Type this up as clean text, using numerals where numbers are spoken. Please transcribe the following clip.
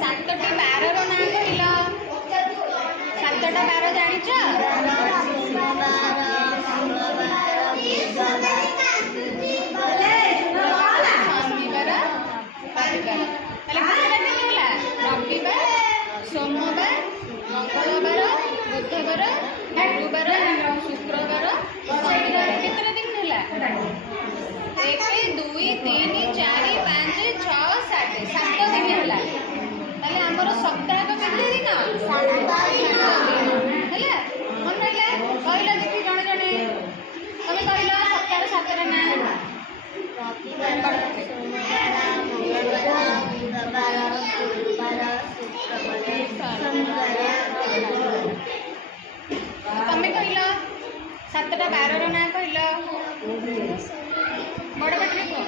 सातटी बारर ना कहल सातटा बार जानिच रविवार सोमवार मंगलवार बुधवार गुरुवार शुक्रवार शनिवार कितने दिन है 1 2 3 4 5 6 7 7 दिन है आमर सप्ताह केते दिन है मन रहा कहल देखी जड़े जड़े तुम कहल सप्ताह 7 ना तुम कहल सातटा बारर ना कहल बड़ पाटे कह